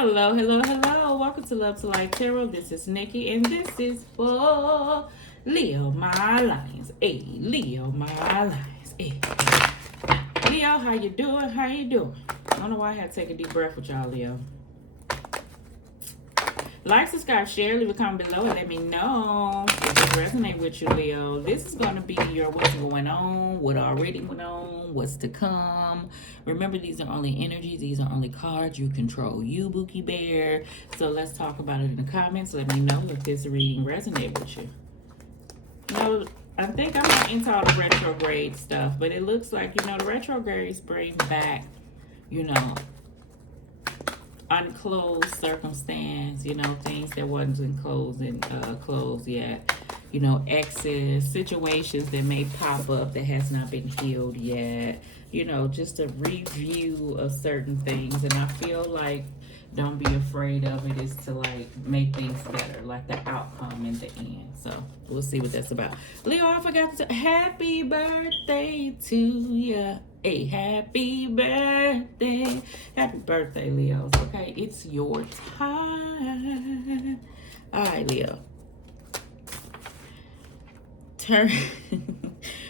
Hello, hello, hello. Welcome to Love to Life Tarot. This is Nikki, and this is for Leo, my lions. Hey, Leo, my lions. Hey, Leo, how you doing? How you doing? I don't know why I had to take a deep breath with y'all, Leo. Like, subscribe, share, leave a comment below, and let me know if this resonates with you, Leo. This is going to be your what's going on, what already went on, what's to come. Remember, these are only energies. These are only cards. You control you, Bookie Bear. So let's talk about it in the comments. Let me know if this reading resonates with you. I think I'm not into all the retrograde stuff, but it looks like, the retrogrades bring back, unclosed circumstance, things that wasn't closed yet, exes, situations that may pop up that has not been healed yet, just a review of certain things. And I feel like don't be afraid of it, is to like make things better, like the outcome in the end. So we'll see what that's about. Leo, I forgot to say happy birthday to you. A happy birthday. Happy birthday, Leos. Okay, it's your time. All right, Leo. Turn.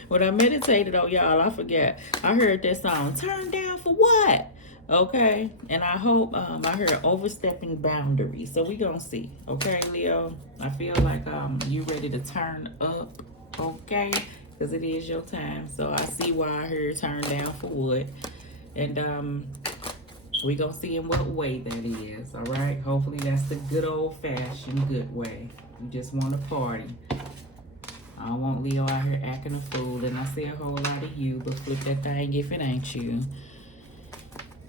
When I meditated on y'all, I forget. I heard that song, Turn Down for What? Okay, and I hope I heard overstepping boundaries. So we gonna see. Okay, Leo. I feel like you ready to turn up. Okay, because it is your time. So I see why I heard turn down for what, and we gonna see in what way that is. All right. Hopefully that's the good old fashioned good way. You just want to party. I don't want Leo out here acting a fool, and I see a whole lot of you, but flip that thing if it ain't you.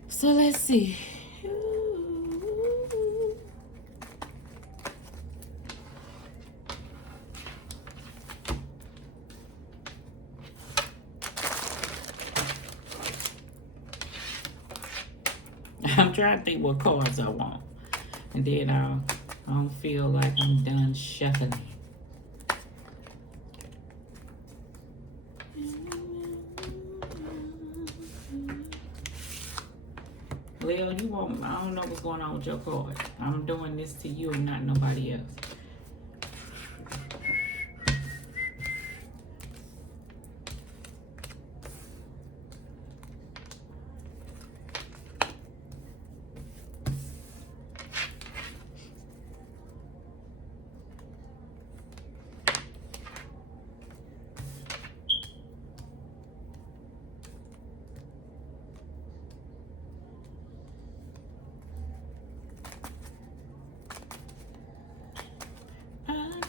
So let's see. I'm trying to think what cards I want, and then I don't feel like I'm done shuffling. Leo, I don't know what's going on with your card. I'm doing this to you and not nobody else.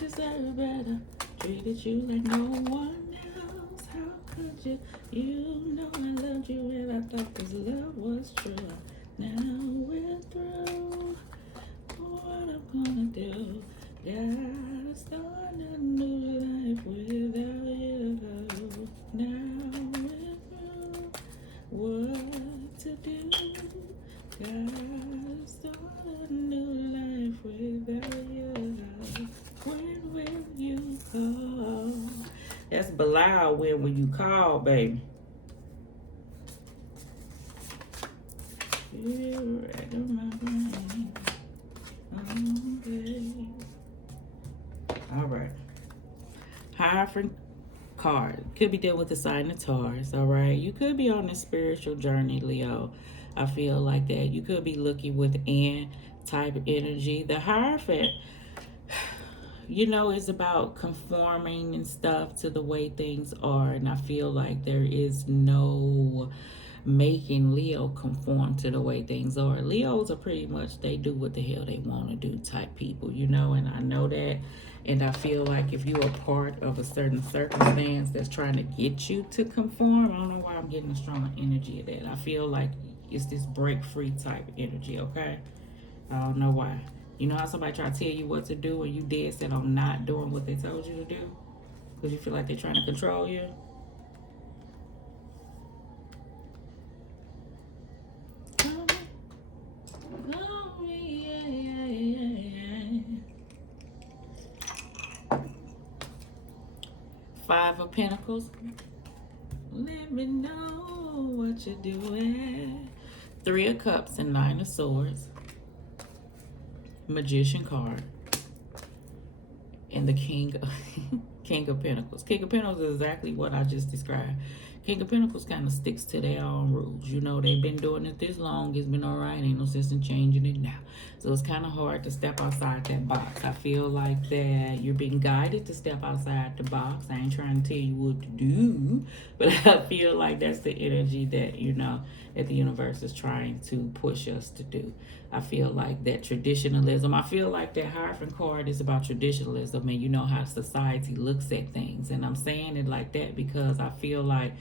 Deserve better, treated you like no one else. How could you? You know I loved you and I thought this love was true. Now we're through. What I'm gonna do? Gotta start a new life without you. Now we're through. What to do? Gotta start a new life without you. When will you call? That's Bilal, when will you call, baby? You're right on my brain. Okay. All right. Hierophant card. Could be dealing with the sign of Taurus, all right? You could be on a spiritual journey, Leo. I feel like that. You could be looking within type of energy. The Hierophant, it's about conforming and stuff to the way things are. And I feel like there is no making Leo conform to the way things are. Leos are pretty much, they do what the hell they want to do type people, and I know that. And I feel like if you're a part of a certain circumstance that's trying to get you to conform, I don't know why I'm getting a strong energy of that. I feel like it's this break free type of energy, okay? I don't know why. You know how somebody try to tell you what to do and you dead set on not doing what they told you to do? Because you feel like they're trying to control you? Five of Pentacles. Let me know what you're doing. Three of Cups and Nine of Swords. Magician card, and the King of, King of Pentacles. King of Pentacles is exactly what I just described. King of Pentacles kind of sticks to their own rules. You know, they've been doing it this long. It's been all right. Ain't no sense in changing it now. So it's kind of hard to step outside that box. I feel like that you're being guided to step outside the box. I ain't trying to tell you what to do, but I feel like that's the energy that, you know, that the universe is trying to push us to do. I feel like that traditionalism, I feel like that Hierophant card is about traditionalism, and you know how society looks at things. And I'm saying it like that because I feel like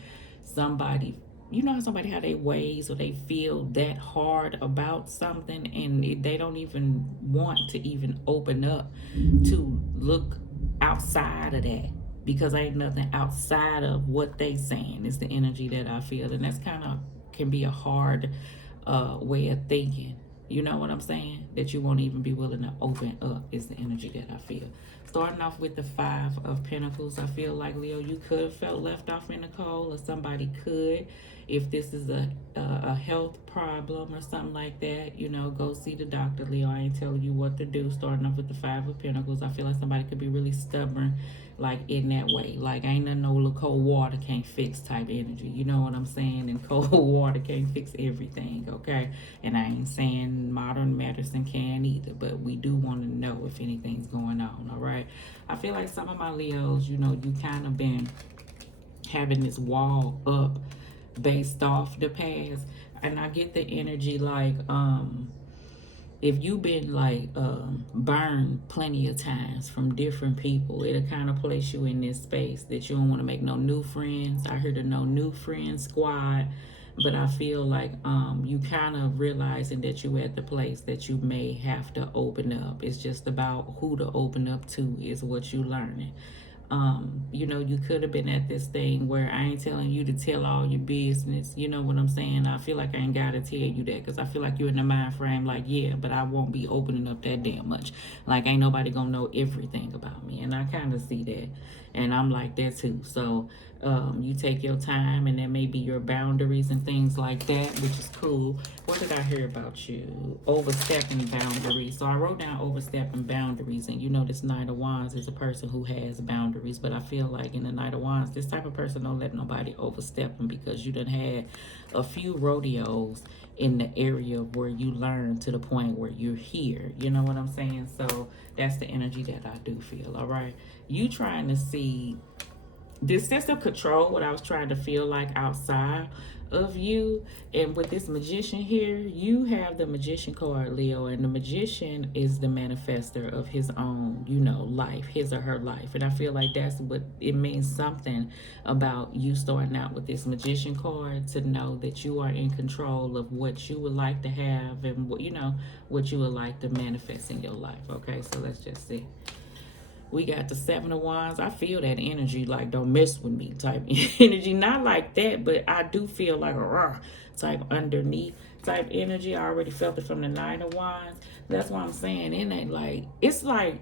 somebody, you know how somebody have their ways, or they feel that hard about something, and they don't even want to even open up to look outside of that, because ain't nothing outside of what they saying. It's the energy that I feel, and that's kind of can be a hard way of thinking. You know what I'm saying? That you won't even be willing to open up is the energy that I feel. Starting off with the Five of Pentacles, I feel like, Leo, you could have felt left off in the cold, or somebody could. If this is a health problem or something like that, you know, go see the doctor, Leo. I ain't telling you what to do. Starting off with the Five of Pentacles, I feel like somebody could be really stubborn, like in that way. Like, ain't nothing no little cold water can't fix type energy. You know what I'm saying? And cold water can't fix everything, okay? And I ain't saying modern medicine can either, but we do want to know if anything's going on, all right? I feel like some of my Leos, you know, you kind of been having this wall up based off the past. And I get the energy like, if you've been like burned plenty of times from different people, it'll kind of place you in this space that you don't want to make no new friends. I heard a no new friend squad, but I feel like you kind of realizing that you at the place that you may have to open up. It's just about who to open up to is what you learning. You know, you could have been at this thing where I ain't telling you to tell all your business. You know what I'm saying? I feel like I ain't got to tell you that, because I feel like you're in the mind frame like, yeah, but I won't be opening up that damn much. Like, ain't nobody gonna know everything about me. And I kind of see that. And I'm like that too. So you take your time, and there may be your boundaries and things like that, which is cool. What did I hear about you? Overstepping boundaries. So I wrote down overstepping boundaries, and you know this Knight of Wands is a person who has boundaries, but I feel like in the Knight of Wands, this type of person don't let nobody overstep them, because you done had a few rodeos in the area where you learn to the point where you're here. You know what I'm saying? So that's the energy that I do feel, all right? You trying to see this sense of control, what I was trying to feel like outside of you. And with this Magician here, you have the Magician card, Leo, and the Magician is the manifester of his own, you know, life, his or her life. And I feel like that's what it means, something about you starting out with this Magician card, to know that you are in control of what you would like to have, and what, you know, what you would like to manifest in your life. Okay, so let's just see. We got the Seven of Wands. I feel that energy, like, don't mess with me type energy. Not like that, but I do feel like a rah type underneath type energy. I already felt it from the Nine of Wands. That's why I'm saying, it ain't like, it's like,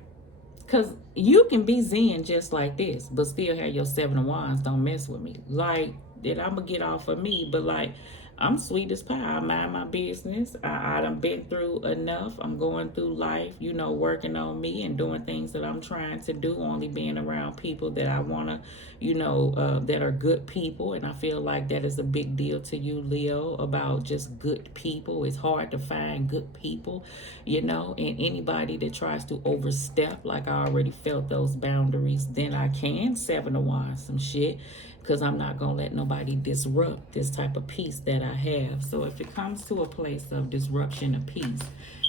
because you can be Zen just like this, but still have your Seven of Wands. Don't mess with me. Like, that I'm going to get off of me, but like, I'm sweet as pie. I mind my business. I done been through enough. I'm going through life, you know, working on me and doing things that I'm trying to do, only being around people that I want to, you know, that are good people. And I feel like that is a big deal to you, Leo, about just good people. It's hard to find good people, you know, and anybody that tries to overstep, like I already felt those boundaries, then I can Seven of Wands some shit, because I'm not going to let nobody disrupt this type of peace that I have. So if it comes to a place of disruption of peace,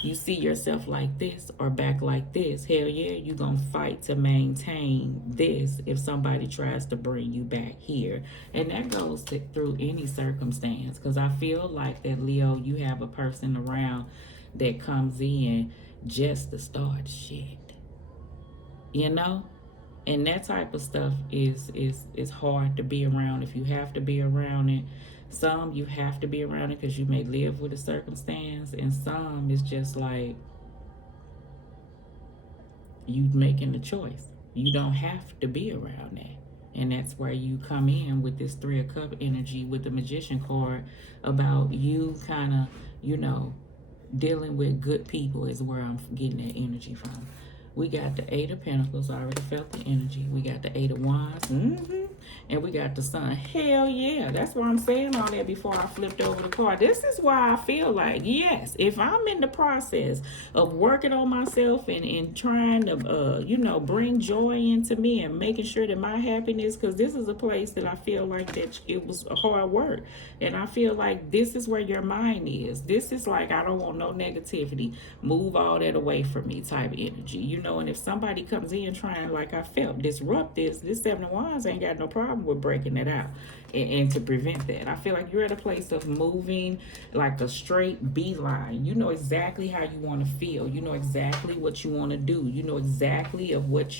you see yourself like this or back like this, hell yeah, you're going to fight to maintain this if somebody tries to bring you back here. And that goes through any circumstance, because I feel like that, Leo, you have a person around that comes in just to start shit, you know? And that type of stuff is hard to be around if you have to be around it. Some you have to be around it because you may live with a circumstance, and some it's just like you making the choice. You don't have to be around that. And that's where you come in with this Three of Cup energy with the Magician card, about you kind of, you know, dealing with good people is where I'm getting that energy from. We got the Eight of Pentacles. I already felt the energy. We got the Eight of Wands. And we got the Sun. Hell yeah. That's why I'm saying all that before I flipped over the card. This is why I feel like, yes, if I'm in the process of working on myself and trying to, bring joy into me and making sure that my happiness, because this is a place that I feel like that it was a hard work. And I feel like this is where your mind is. This is like, I don't want no negativity. Move all that away from me type energy. And if somebody comes in trying, like I felt, disrupt this Seven of Wands ain't got no problem with breaking it out and to prevent that. I feel like you're at a place of moving like a straight beeline. You know exactly how you want to feel. You know exactly what you want to do. You know exactly of what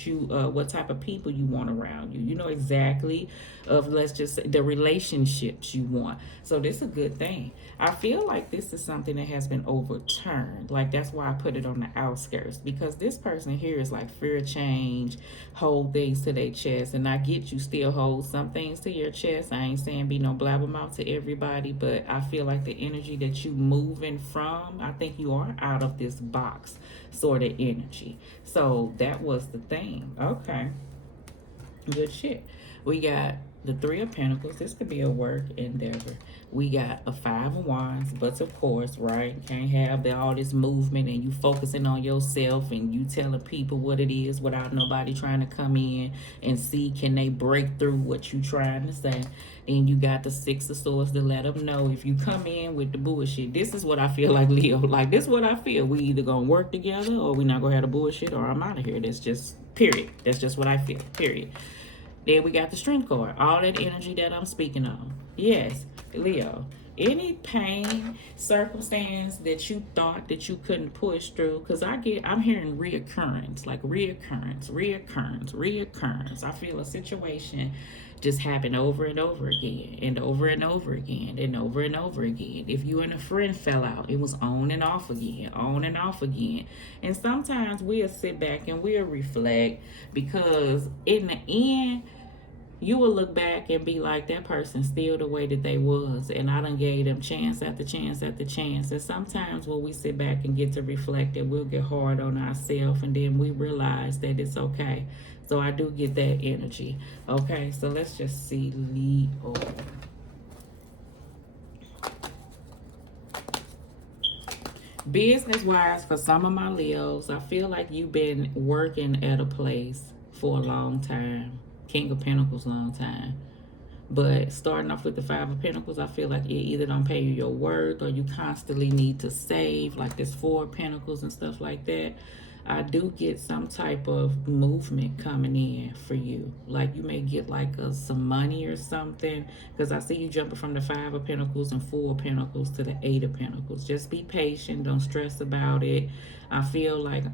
type of people you want around you. You know exactly of, let's just say, the relationships you want. So this is a good thing. I feel like this is something that has been overturned. Like, that's why I put it on the outskirts, because this person here is like fear of change, hold things to their chest. And I get you still hold some things to your chest. I ain't saying be no blabbermouth to everybody, but I feel like the energy that you moving from, I think you are out of this box sort of energy. So that was the thing. Okay. Good shit. We got the Three of Pentacles. This could be a work endeavor. We got a Five of Wands, but of course, right, can't have all this movement and you focusing on yourself and you telling people what it is without nobody trying to come in and see, can they break through what you trying to say. And you got the Six of Swords to let them know if you come in with the bullshit. This is what I feel like, Leo. Like, this is what I feel. We either gonna work together or we not gonna have the bullshit, or I'm out of here. That's just, period. That's just what I feel, period. Then we got the Strength card. All that energy that I'm speaking on. Yes, Leo. Any pain, circumstance that you thought that you couldn't push through, because I'm hearing reoccurrence, like reoccurrence. I feel a situation just happen over and over again, and over and over again, and over and over again. If you and a friend fell out, it was on and off again, on and off again. And sometimes we'll sit back and we'll reflect, because in the end, you will look back and be like, that person still the way that they was, and I done gave them chance after chance after chance. And sometimes when we sit back and get to reflect, it we'll get hard on ourselves, and then we realize that it's okay. So I do get that energy. Okay, so let's just see Leo. Business-wise, for some of my Leos, I feel like you've been working at a place for a long time. King of Pentacles, long time. But starting off with the Five of Pentacles, I feel like it either don't pay you your worth, or you constantly need to save, like this Four of Pentacles and stuff like that. I do get some type of movement coming in for you. Like, you may get like some money or something, because I see you jumping from the Five of Pentacles and Four of Pentacles to the Eight of Pentacles. Just be patient. Don't stress about it. I feel like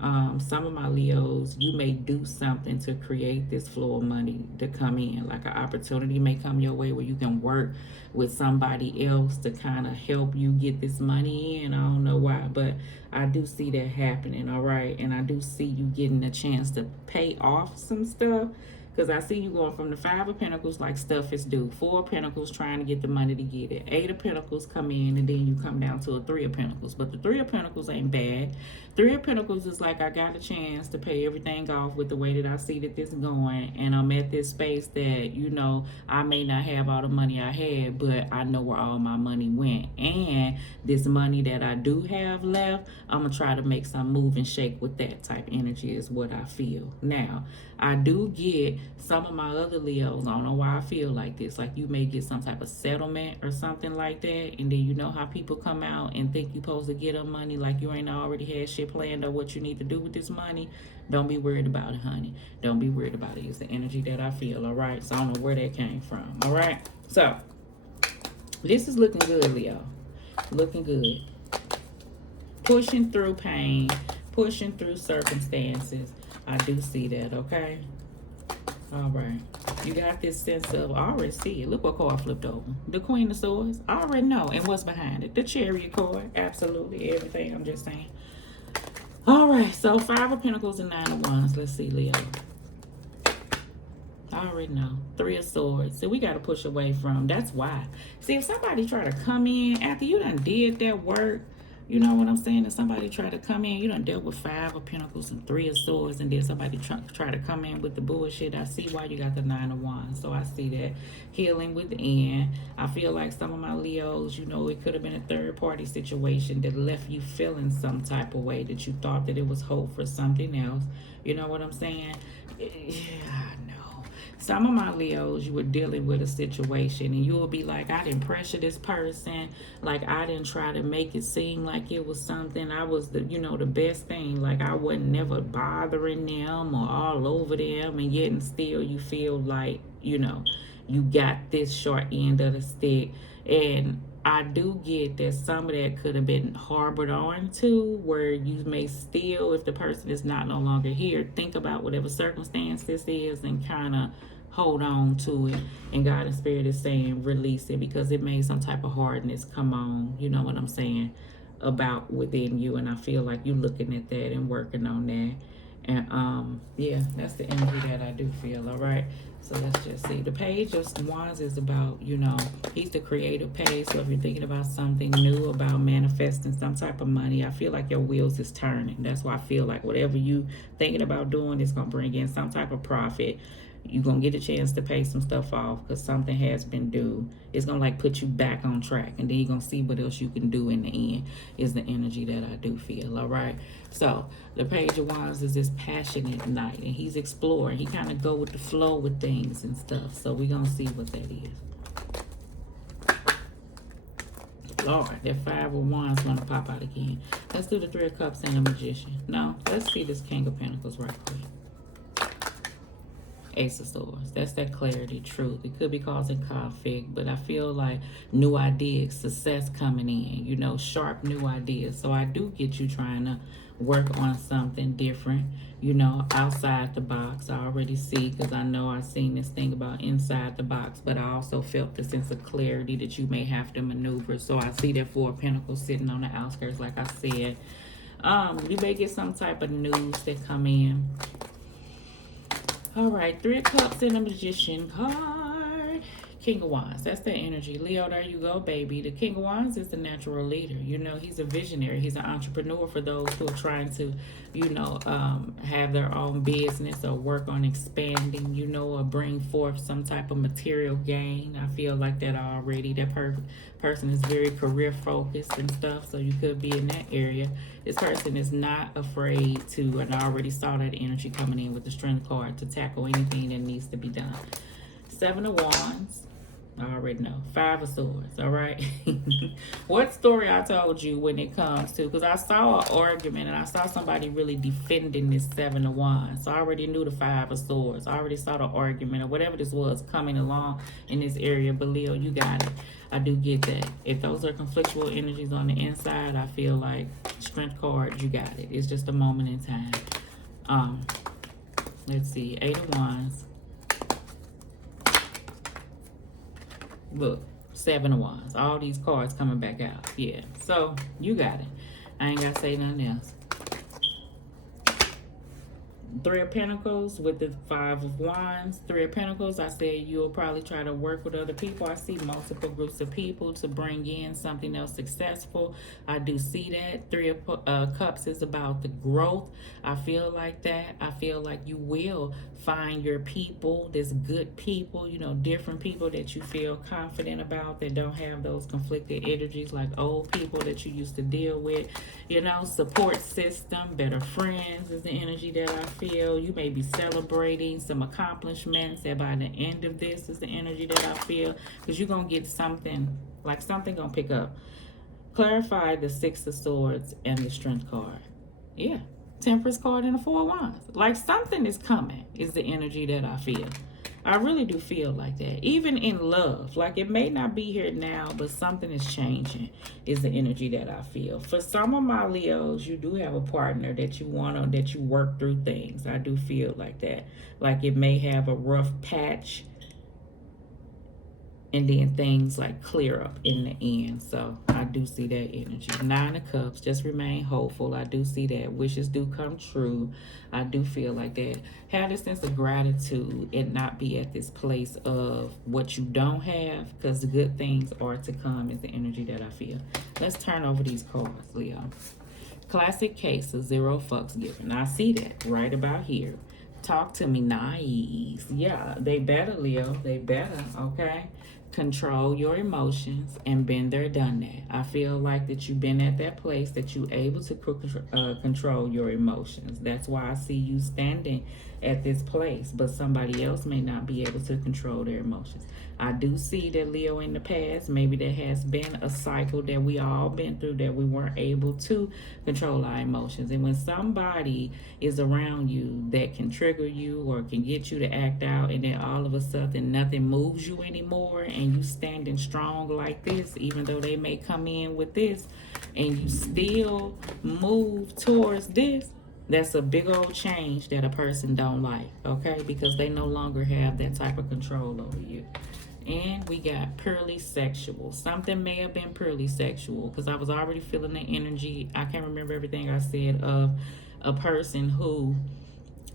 some of my Leos, you may do something to create this flow of money to come in. Like, an opportunity may come your way where you can work with somebody else to kind of help you get this money in. I don't know why, but I do see that happening, all right? And I do see you getting a chance to pay off some stuff, because I see you going from the Five of Pentacles, like stuff is due. Four of Pentacles, trying to get the money to get it. Eight of Pentacles come in, and then you come down to a Three of Pentacles. But the Three of Pentacles ain't bad. Three of Pentacles is like, I got a chance to pay everything off with the way that I see that this is going. And I'm at this space that, I may not have all the money I had, but I know where all my money went. And this money that I do have left, I'm going to try to make some move and shake with that type energy is what I feel. Now, I do get some of my other Leos, I don't know why I feel like this, like you may get some type of settlement or something like that, and then you know how people come out and think you're supposed to get them money, like you ain't already had shit planned or what you need to do with this money. Don't be worried about it, honey. Don't be worried about it. It's the energy that I feel, all right? So I don't know where that came from, all right? So this is looking good, Leo. Looking good. Pushing through pain, pushing through circumstances. I do see that, okay? All right. You got this sense of, I already see it. Look what card flipped over. The Queen of Swords. I already know. And what's behind it? The Chariot card. Absolutely everything. I'm just saying. All right. So Five of Pentacles and Nine of Wands. Let's see, Leo. I already know. Three of Swords. So we got to push away from. That's why. See, if somebody try to come in after you done did that work, You know what I'm saying? And somebody try to come in, you done dealt with 5 of Pentacles and 3 of Swords, and then somebody try to come in with the bullshit. I see why you got the 9 of Wands. So I see that healing within. I feel like some of my Leos, you know, it could have been a third party situation that left you feeling some type of way, that you thought that it was hope for something else. You know what I'm saying? Yeah, I know. Some of my Leos, you were dealing with a situation and you will be like, I didn't pressure this person. Like, I didn't try to make it seem like it was something. I was the, you know, the best thing. Like, I wasn't never bothering them or all over them. And yet and still you feel like, you know, you got this short end of the stick. And I do get that some of that could have been harbored on to, where you may still, if the person is not no longer here, think about whatever circumstance this is and kind of hold on to it. And God and Spirit is saying release it, because it made some type of hardness come on, you know what I'm saying, about within you. And I feel like you looking at that and working on that. And yeah, that's the energy that I do feel. All right, so let's just see. The Page of Wands is about, you know, he's the creative page. So if you're thinking about something new, about manifesting some type of money, I feel like your wheels is turning. That's why I feel like whatever you thinking about doing is going to bring in some type of profit. You're going to get a chance to pay some stuff off because something has been due. It's going to like put you back on track. And then you're going to see what else you can do in the end, is the energy that I do feel. All right. So the Page of Wands is this passionate knight. And he's exploring. He kind of go with the flow with things and stuff. So we're going to see what that is. Lord, that 5 of Wands going to pop out again. Let's do the 3 of Cups and the Magician. No, let's see this King of Pentacles right quick. Ace of Swords. That's that clarity, truth. It could be causing conflict, but I feel like new ideas, success coming in, you know, sharp new ideas. So I do get you trying to work on something different, you know, outside the box. I already see, because I know I've seen this thing about inside the box, but I also felt the sense of clarity that you may have to maneuver. So I see that 4 of Pentacles sitting on the outskirts, like I said. You may get some type of news that come in. All right, 3 of Cups and a Magician card. King of Wands, that's the energy. Leo, there you go, baby. The King of Wands is the natural leader. You know, he's a visionary. He's an entrepreneur for those who are trying to, you know, have their own business or work on expanding, you know, or bring forth some type of material gain. I feel like that already. That person is very career focused and stuff, so you could be in that area. This person is not afraid to, and I already saw that energy coming in with the Strength card, to tackle anything that needs to be done. 7 of Wands. I already know. 5 of Swords, all right? What story I told you when it comes to, because I saw an argument and I saw somebody really defending this 7 of Wands. So I already knew the 5 of Swords. I already saw the argument or whatever this was coming along in this area. But Leo, you got it. I do get that. If those are conflictual energies on the inside, I feel like Strength card, you got it. It's just a moment in time. Let's see. 8 of Wands. Look, 7 of Wands. All these cards coming back out. Yeah. So, you got it. I ain't got to say nothing else. 3 of Pentacles with the 5 of Wands. 3 of Pentacles, I said you'll probably try to work with other people. I see multiple groups of people to bring in something else successful. I do see that. 3 of Cups is about the growth. I feel like that. I feel like you will find your people. There's good people, you know, different people that you feel confident about, that don't have those conflicted energies like old people that you used to deal with. You know, support system, better friends is the energy that I feel. You may be celebrating some accomplishments that by the end of this is the energy that I feel, because you're going to get something, like something going to pick up. Clarify the 6 of Swords and the Strength card. Yeah. Temperance card and the 4 of Wands. Like something is coming is the energy that I feel. I really do feel like that. Even in love, like it may not be here now, but something is changing is the energy that I feel. For some of my Leos, you do have a partner that you want, or that you work through things. I do feel like that. Like it may have a rough patch, and then things like clear up in the end. So I do see that energy. 9 of Cups, just remain hopeful. I do see that. Wishes do come true. I do feel like that. Have this sense of gratitude and not be at this place of what you don't have, because the good things are to come is the energy that I feel. Let's turn over these cards, Leo. Classic case of 0 fucks given. I see that right about here. Talk to me, nice. Yeah, they better, Leo. They better, okay? Control your emotions, and been there, done that. I feel like that you've been at that place that you're able to control your emotions. That's why I see you standing at this place, but somebody else may not be able to control their emotions. I do see that, Leo, in the past, maybe there has been a cycle that we all been through that we weren't able to control our emotions. And when somebody is around you that can trigger you or can get you to act out, and then all of a sudden nothing moves you anymore, and you standing strong like this, even though they may come in with this, and you still move towards this, that's a big old change that a person don't like, okay? Because they no longer have that type of control over you. And we got purely sexual. Something may have been purely sexual, because I was already feeling the energy. I can't remember everything I said, of a person who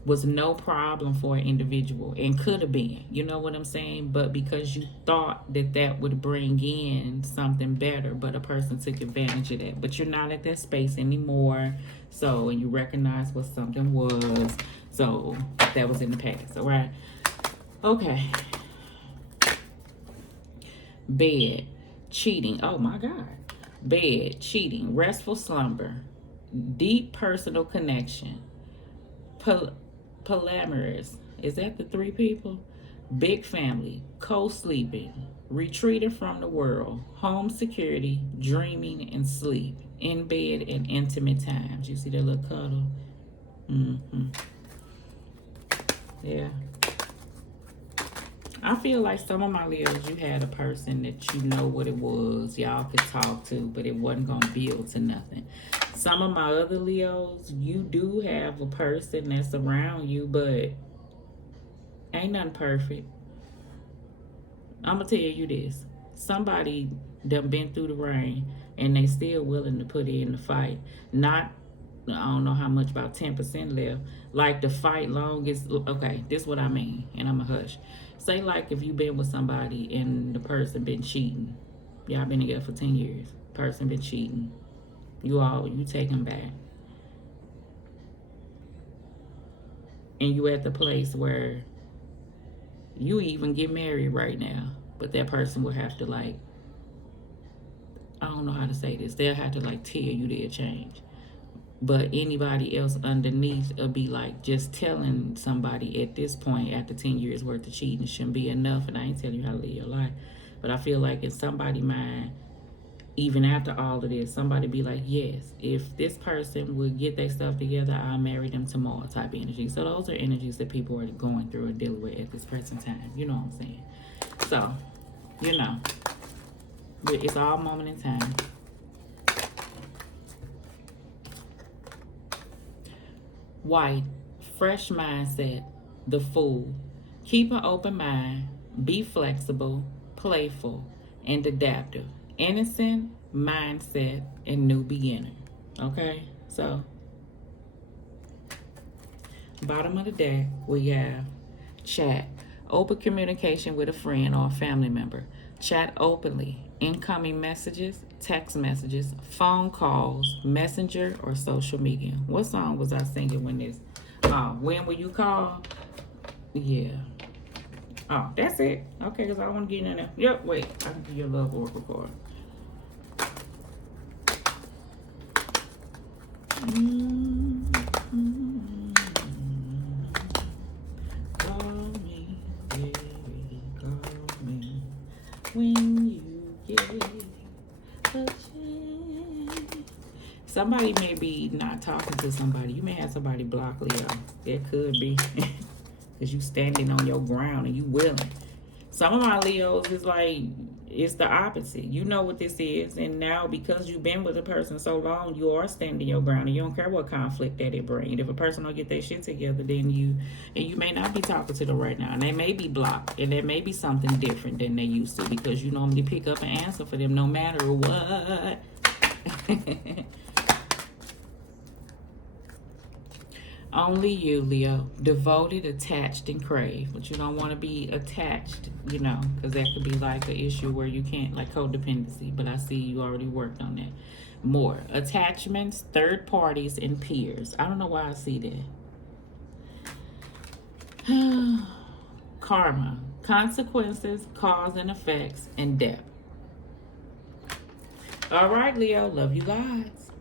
was no problem for an individual and could have been, you know what I'm saying? But because you thought that that would bring in something better, but a person took advantage of that. But you're not at that space anymore. So, and you recognize what something was. So that was in the past, all right? Okay. Bed, cheating. Oh my God. Bed, cheating, restful slumber, deep personal connection, polyamorous. Is that the 3 people? Big family, co-sleeping, retreating from the world, home security, dreaming and sleep, in bed and intimate times. You see that little cuddle? Yeah. I feel like some of my Leos, you had a person that you know what it was, y'all could talk to, but it wasn't going to build to nothing. Some of my other Leos, you do have a person that's around you, but ain't nothing perfect. I'm going to tell you this. Somebody done been through the rain, and they still willing to put in the fight. Not, I don't know how much, about 10% left. Like the fight longest. Okay, this is what I mean, and I'm a hush. Say like if you been with somebody and the person been cheating. Y'all been together for 10 years. Person been cheating. You take them back. And you at the place where you even get married right now. But that person will have to, like, I don't know how to say this. They'll have to like tell you they'll change. But anybody else underneath will be like, just telling somebody at this point, after 10 years worth of cheating, shouldn't be enough. And I ain't telling you how to live your life. But I feel like in somebody's mind, even after all of this, somebody be like, yes, if this person would get their stuff together, I'll marry them tomorrow type of energy. So those are energies that people are going through and dealing with at this present time. You know what I'm saying? So, you know, it's all moment in time. White, fresh mindset, the fool. Keep an open mind, be flexible, playful, and adaptive. Innocent mindset and new beginner. Okay, so bottom of the deck we have chat, open communication with a friend or a family member. Chat openly, incoming messages, text messages, phone calls, messenger, or social media. What song was I singing when this? When will you call? Yeah. Oh, that's it. Okay, because I want to get in there. Yep, wait. I can give you a love oracle card. Call me, baby, call me when you get a chance. Somebody may be not talking to somebody. You may have somebody block, Leo. It could be. Because you standing on your ground and you willing. Some of my Leos is like, it's the opposite. You know what this is, and now because you've been with a person so long, you are standing your ground, and you don't care what conflict that it brings. If a person don't get their shit together, then you may not be talking to them right now, and they may be blocked, and there may be something different than they used to, because you normally pick up and answer for them no matter what. Only you, Leo. Devoted, attached, and crave. But you don't want to be attached, you know, because that could be like an issue where you can't, like codependency. But I see you already worked on that. More. Attachments, third parties, and peers. I don't know why I see that. Karma. Consequences, cause and effects, and depth. All right, Leo. Love you guys.